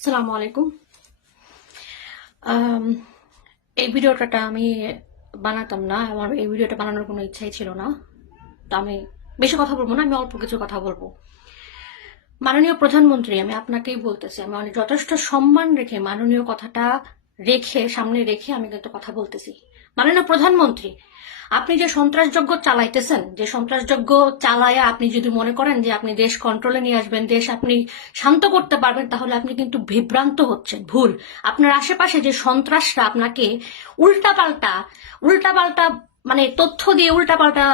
আসসালামু আলাইকুম। আম, এই ভিডিওটা আমি বানাতাম না, আমার এই ভিডিওটা বানানোর কোনো ইচ্ছাই ছিল না। তো আমি বেশি কথা বলবো না, আমি অল্প কিছু কথা বলবো। মাননীয় প্রধানমন্ত্রী, আমি আপনাকেই বলতেছি, আমি অনেক যথেষ্ট সম্মান রেখে মাননীয় কথাটা সামনে রেখে আমি কিন্তু কথা বলতেছি। মাননীয় প্রধানমন্ত্রী, আপনি যে সন্ত্রাসযজ্ঞ চালাইতেছেন, যে সন্ত্রাসযজ্ঞ চালায়া আপনি যদি মনে করেন যে আপনি দেশ কন্ট্রোলে নিয়ে আসবেন, দেশ আপনি শান্ত করতে পারবেন, তাহলে আপনি কিন্তু বিভ্রান্ত হচ্ছেন, ভুল। আপনার আশেপাশে যে সন্ত্রাসরা আপনাকে উল্টাপাল্টা উল্টাপাল্টা মানে তথ্য দিয়ে উল্টাপাল্টা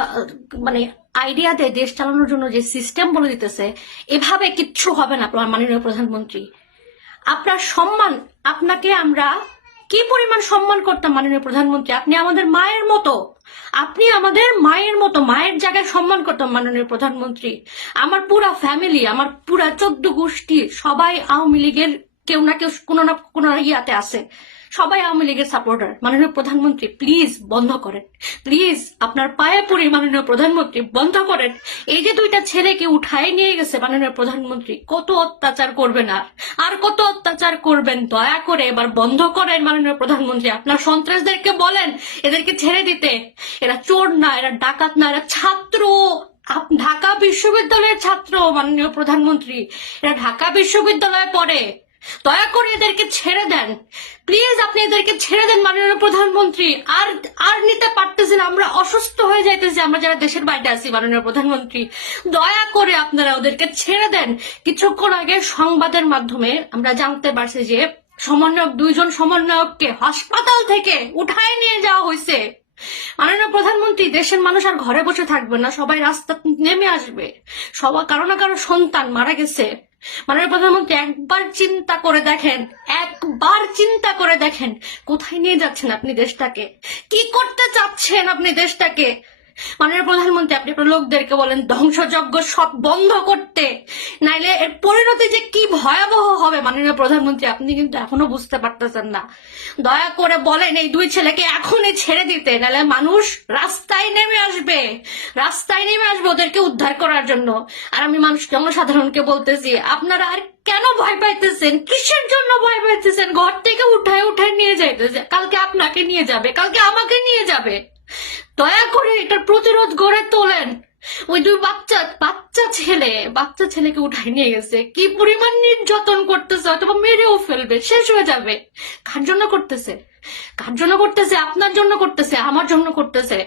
মানে আইডিয়া দেয় দেশ চালানোর জন্য, যে সিস্টেম বলে দিতেছে, এভাবে কিচ্ছু হবে না। মাননীয় প্রধানমন্ত্রী, আপনার সম্মান, আপনাকে আমরা কি পরিমাণ সম্মান করতাম মাননীয় প্রধানমন্ত্রী। আপনি আমাদের মায়ের মতো, আপনি আমাদের মায়ের মতো, মায়ের জায়গায় সম্মান করতাম মাননীয় প্রধানমন্ত্রী। আমার পুরা ফ্যামিলি, আমার পুরা 14 গোষ্ঠী সবাই আওয়ামী লীগের কেউ না কেউ কোনো না কোনো ইয়াতে আছে, সবাই আওয়ামী লীগের সাপোর্টার। মাননীয় প্রধানমন্ত্রী, প্লিজ বন্ধ করেন, প্লিজ আপনার পায়ে পড়ি মাননীয় প্রধানমন্ত্রী, বন্ধ করেন। এই যে 2টা ছেলেকে উঠায় নিয়ে গেছে মাননীয় প্রধানমন্ত্রী, কত অত্যাচার করবেন আর কত অত্যাচার করবেন, দয়া করে এবার বন্ধ করেন মাননীয় প্রধানমন্ত্রী। আপনার সন্ত্রাসদেরকে বলেন এদেরকে ছেড়ে দিতে। এরা চোর না, এরা ডাকাত না, এরা ছাত্র, ঢাকা বিশ্ববিদ্যালয়ের ছাত্র মাননীয় প্রধানমন্ত্রী, এরা ঢাকা বিশ্ববিদ্যালয়ে পড়ে। দয়া করে এদেরকে ছেড়ে দেন, প্লিজ আপনি এদেরকে ছেড়ে দেন মাননীয় প্রধানমন্ত্রী। আর আর নিতে পারতেছি না, আমরা অসুস্থ হয়ে যাইতেছি, আমরা যারা দেশের বাইরে আছি মাননীয় প্রধানমন্ত্রী, দয়া করে আপনারা ওদেরকে ছেড়ে দেন। কিছুক্ষণ আগে সংবাদের মাধ্যমে আমরা জানতে পারছি যে সমন্বয়ক, 2জন সমন্বয়ককে হাসপাতাল থেকে উঠায় নিয়ে যাওয়া হয়েছে। মাননীয় প্রধানমন্ত্রী, দেশের মানুষ আর ঘরে বসে থাকবে না, সবাই রাস্তা নেমে আসবে। সবার কারো না কারো সন্তান মারা গেছে। মাননীয় প্রধানমন্ত্রী, একবার চিন্তা করে দেখেন, একবার চিন্তা করে দেখেন কোথায় নিয়ে যাচ্ছেন আপনি দেশটাকে, কি করতে চাচ্ছেন আপনি দেশটাকে। মাননীয় প্রধানমন্ত্রী, আপনি আপনার লোকদেরকে বলেন ধ্বংসযজ্ঞ সব বন্ধ করতে, নাইলে এর পরিণতি যে কি ভয়াবহ হবে মাননীয় প্রধানমন্ত্রী আপনি কিন্তু এখনো বুঝতে পারতেছেন না। দয়া করে বলেন এই 2 ছেলেকে এখনই ছেড়ে দিতে, নাহলে মানুষ রাস্তায় নেমে আসবে, রাস্তায় নেমে আসবে ওদেরকে উদ্ধার করার জন্য। আর আমি জনসাধারণকে বলতেছি, আপনারা আর কেন ভয় পাইতেছেন, কিসের জন্য ভয় পাইতেছেন? ঘর থেকে উঠায় নিয়ে যাইতেছে, কালকে আপনাকে নিয়ে যাবে, কালকে আমাকে নিয়ে যাবে। দয়া করে এটার প্রতিরোধ গড়ে তোলেন। ওই 2 বাচ্চা ছেলেকে উঠাই নিয়ে গেছে, কি পরিমাণ নির্যাতন করতেছে, অথবা মেরেও ফেলবে, শেষ হয়ে যাবে। কার জন্য করতেছে? কার জন্য করতেছে? আপনার জন্য করতেছে, আমার জন্য করতেছে,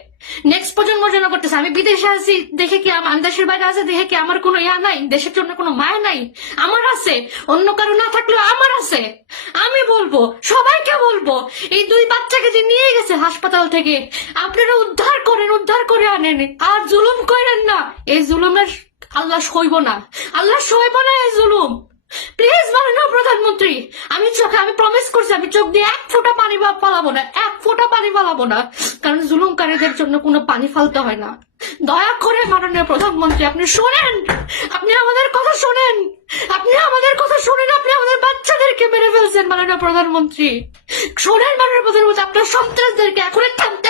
নেক্সট প্রজন্মের জন্য করতেছে। আমি বিদেশে আছি দেখে কি, আমি দেশের বাইরে আছে দেখে কি আমার কোনো ইয়া নাই, দেশের জন্য কোনো মায়া নাই? আমার আছে, অন্য কারো না থাকলেও আমার আছে। আমি বলবো, সবাইকে বলবো, এই 2 বাচ্চাকে যে নিয়ে গেছে হাসপাতাল থেকে, আপনারা উদ্ধার করেন, উদ্ধার করে আনেন, আর জুলুম করেন না। এই জুলুমের আল্লাহ সইব না, আল্লাহ সইব না এই জুলুম। প্লিজ মাননীয় প্রধানমন্ত্রী, আমি প্রমিস করছি, আমি চোখ দিয়ে 1 ফোঁটা পানি ফালাবো না, 1 ফোঁটা পানি ফালাবো না, কারণ জুলুমকারীদের জন্য কোনো পানি ফালতে হয় না। দয়া করে মাননীয় প্রধানমন্ত্রী, আপনি শোনেন, আপনি আমাদের কথা শোনেন, আপনি আমাদের কথা শোনেন। আপনি আমাদের বাচ্চাদেরকে মেরে ফেলছেন মাননীয় প্রধানমন্ত্রী, শোনেন মাননীয় প্রধানমন্ত্রী, আপনার সন্ত্রাসদেরকে এখনই থামতে